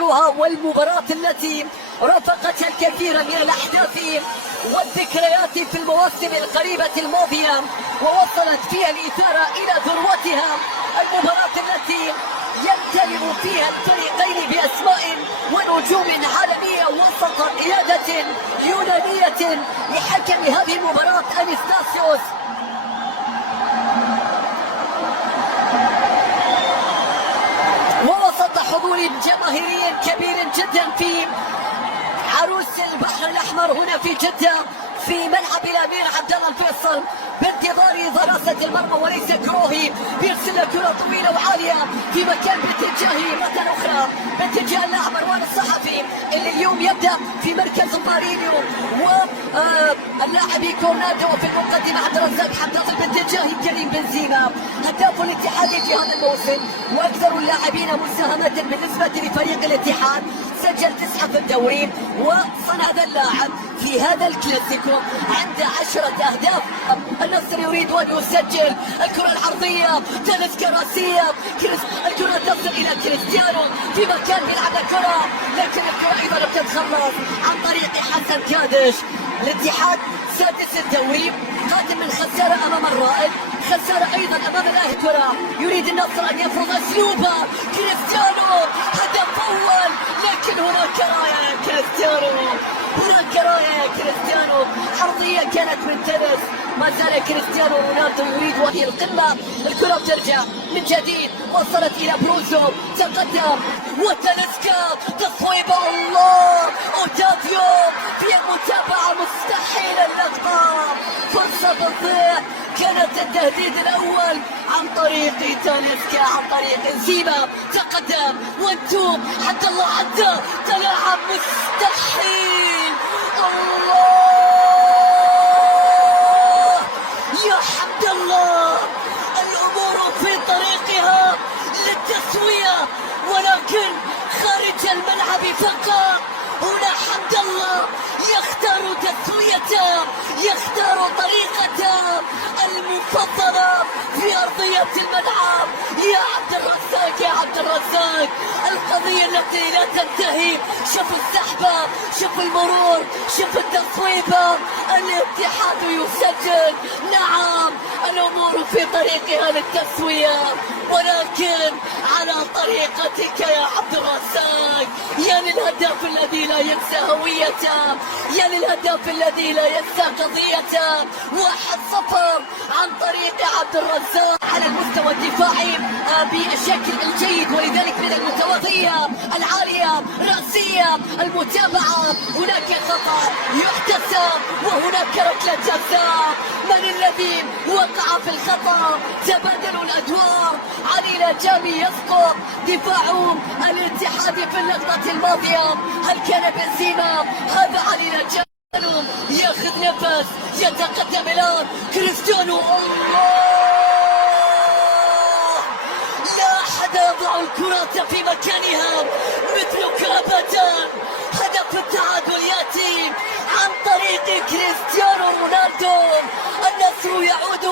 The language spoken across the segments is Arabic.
والمباراة التي رافقتها الكثير من الأحداث والذكريات في المواسم القريبة الماضية ووصلت فيها الإثارة إلى ذروتها. المباراة التي يمتلئ فيها الفريقين بأسماء ونجوم عالمية وسط قيادة يونانية لحكم هذه المباراة أنستاسيوس. ووسط حضور جماهيري كبير جدا في عروس البحر الأحمر هنا في جدة في ملعب الأمير عبد الله الفيصل بانتظار دراسة المرمى وليس كروهي بيرسل كرة طويلة وعالية في مكان باتجاهه مرة أخرى باتجاه اللاعب مروان الصحفي اللي اليوم يبدأ في مركز مارينيو واللاعب كورنادو في المقدمة عبد الرزاق حمدان باتجاه كريم بنزيما هداف الاتحاد في هذا الموسم وأكثر اللاعبين مساهمة بالنسبة لفريق الاتحاد سجل 9 في الدوري وصنع هذا اللاعب في هذا الكلاسيكو عنده 10 أهداف. النصر يريد أن يسجل الكرة العرضية تنس كراسية الكرة تصل إلى كريستيانو في مكان يلعب الكرة لكن الكرة أيضا لم تتخلص عن طريق حسن كادش. الاتحاد سادس الدوري قادم من خسارة أمام الرائد خسارة أيضا أمام الأهلي. كرة يريد النصر أن يفرض أسلوبه كريستيانو هدف أول لكن هناك راية يا كريستيانو هناك راية يا كريستيانو عرضية كانت من تنس ما زال كريستيانو رونالدو يريد وهي القمة. الكرة بترجع من جديد وصلت إلى بروزو تقدم وتلسكا تصويب الله أوتافيو في المتابعة مستحيل اللقطة فرصة تضيع كانت التهديد الأول عن طريق تاليسكا عن طريق انزيما تقدم وانتو حتى الله عدى تلاعب مستحيل الله يا حمد الله الأمور في طريقها للتسوية ولكن خارج الملعب فقط. هنا حمد الله يختار تسويته يختار طريقته المفضلة في أرضية الملعب. يا عبد الرزاق يا عبد الرزاق القضية التي لا تنتهي. شوف السحبة شوف المرور شوف التصويبة الاتحاد يسجل. نعم الأمور في طريقها للتسوية ولكن على طريقتك يا عبد الرزاق. يا للهداف الذي لا ينسى هويته يا للهداف الذي لا ينسى قضيته. 1-0 عن طريق عبد الرزاق على المستوى الدفاعي بالشكل الجيد ولذلك من المتوازية العالية رأسية المتابعة. هناك خطأ يحتسب وهناك ركلة جزاء. من الذي وقع في الخطأ؟ تبادلوا الأدوار. علي نجامي يسقط دفاع الاتحاد في اللقطة الماضية. هل كان بنزيما؟ هذا علي نجامي ياخذ نفس يتقدم الآن كريستيانو. الله لا أحد يضع الكرة في مكانها مثلك أبدا. هدف التعادل يأتي عن طريق كريستيانو رونالدو. النصر يعود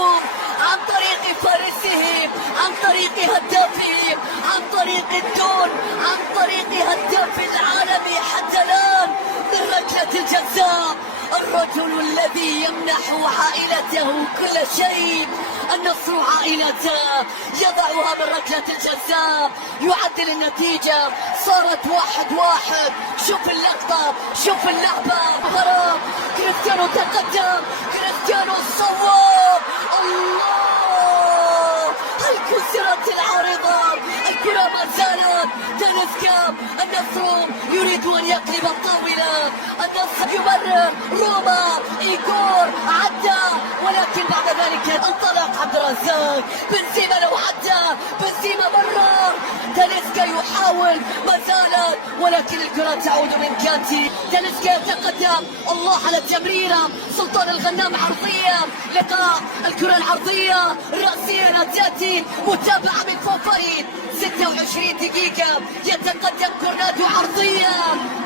عن طريق فارسه عن طريق هدافه عن طريق الدون عن طريق هداف العالم حتى الآن من ركلة الجزاء. الرجل الذي يمنح عائلته كل شيء النصر عائلته يضعها من ركلة الجزاء يعدل النتيجة صارت 1-1. شوف اللقطة شوف اللعبة مباراة كريستيانو تقدم كريستيانو صواب. الله هل كسرت العارضة؟ الكرة ما زالت تنسكا. النصر يريد أن يقلب الطاولة. النصر يمرر روما إيغور عدى ولكن بعد ذلك انطلق عبد الرزاق. بنزيما لو عدى بنزيما مرر تاليسكا يحاول ما زالت ولكن الكرة تعود من كانتي. تاليسكا يتقدم الله على التمريرة سلطان الغنام عرضية لقاء الكرة العرضية الرأسية لا تأتي متابعة من فوفارين 26 دقيقة يتقدم كورنادو عرضية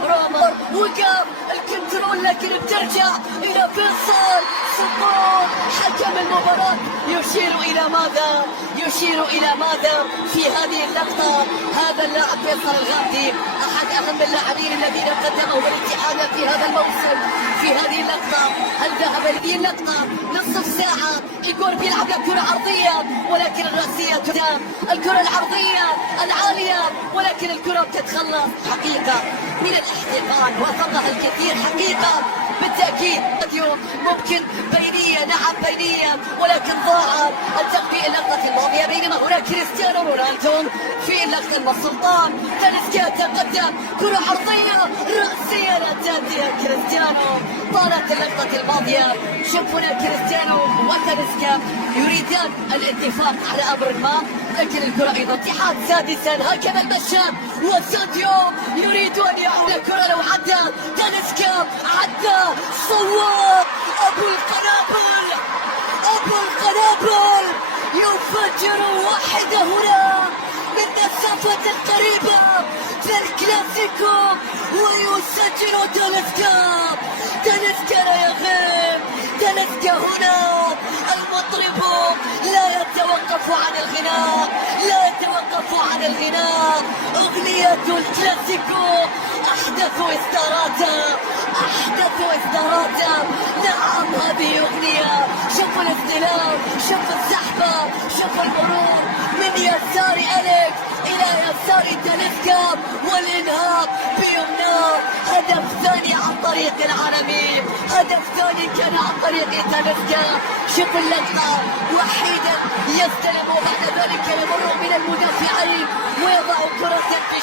روما وقف الكنترول لكن بترجع إلى فيصل سقوط حكم المباراة يشير إلى ماذا؟ يشير إلى ماذا في هذه اللقطة؟ هذا اللاعب فيصل الغامدي أحد أهم اللاعبين الذين قدمهم الاتحاد في هذا الموسم في هذه اللقطة. الذهب هذه اللقطة نصف ساعة، الجول بيلعب كرة عرضية ولكن الرأسية تدام، الكرة العرضية العالية ولكن الكرة بتتخلص. حقيقة من الاحتقان وافقها الكثير حقيقة بالتأكيد. اليوم ممكن بينية، نعم بينية، ولكن ضاعت التغطية اللقطة الماضية. بينما هناك كريستيانو رونالدو في اللقطة السلطان. تاليسكا تقدم، كرة عرضية رأسية لا تأتي. كريستيانو طالت اللقطة الماضية. شوف هنا كريستيانو وتاليسكا يريدان الاتفاق على أمر ما، لكن الكرة أيضا اتحاد سادسا. هكذا المشهد وساديو يريد أن يعود الكرة. لو عدى تاليسكا عدى صواب أبو القنابل، أبو القنابل يفجر واحدة هنا من مسافة قريبة في الكلاسيكو ويسجل تاليسكا. تاليسكا لا يغيب، تاليسكا هنا المطرب لا يتوقف عن الغناء، لا يتوقف عن الغناء. أغنية الكلاسيكو أحدثوا إصداراتا، أحدثوا إصداراتا. نعم هذه أغنية. شوفوا الاستلام، شوفوا السحبة، شوفوا المرور من يسار أليكس إلى يسار تاليسكا والإنهاء بيمناه. هدف ثاني عن طريق العالمي، هدف ثاني كان عن طريق تاليسكا. شوفوا اللقطة، وحيدا يستلم وبعد ذلك يمر من المدافعين ويضع كرة في